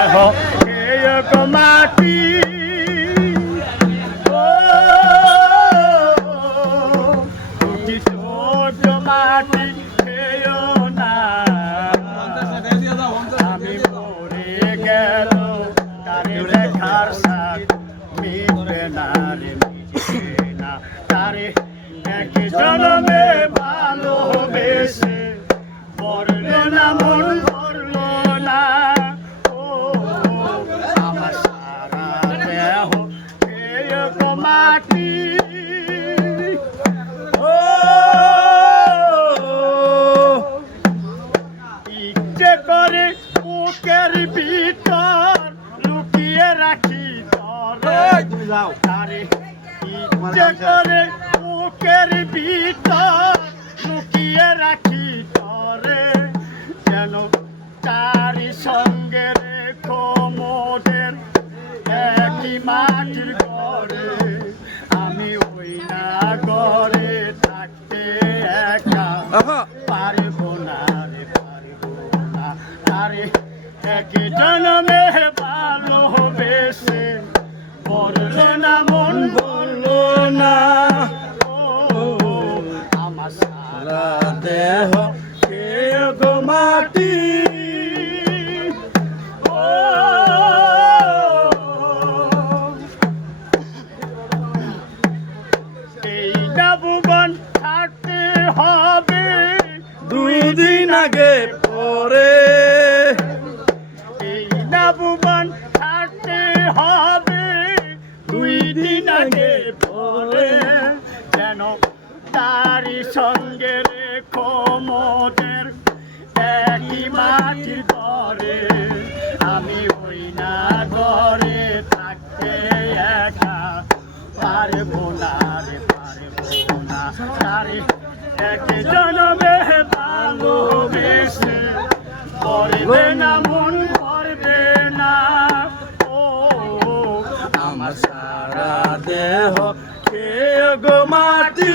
মাটি মাটি খেয়েও না আমি মরে গেল তারে দেখার সাথ মিটবে না রে মিটবে না তারে এক জন্মে ভালোবেসে মরলো না মন মরলো না ও আমার সারা দেহ খেয়ে মাটি ইচ্ছে করে বুকের ভিতর লুকিয়ে রাখি তারে ইচ্ছে করে বুকের ভিতর লুকিয়ে রাখি তরে যেন তারি সঙ্গে রেখো মোদের একই মাটির ঘরে আমি ওই না ঘরে থাকতে একা পারবো না রে পারবো না আরে একই জন্মে ভালোবেসে বললো না মন বললো না ও আমার সারা দেহ খেয়ে গো মাটি এই ভুবন থাকতে হবে 2 দিন আগে পরে এই ভুবন থাকতে হবে 2 দিন আগে পরে যেন তারি সঙ্গে রেখো মোদের একই মাটির ঘরে আমি ওই না ঘরে থাকতে একা পারবো না রে পারবো না তারে এক জন্মে ভালোবেসে করবে না মন করবে না ও আমার সারা দেহ খেয়ে গো মাটি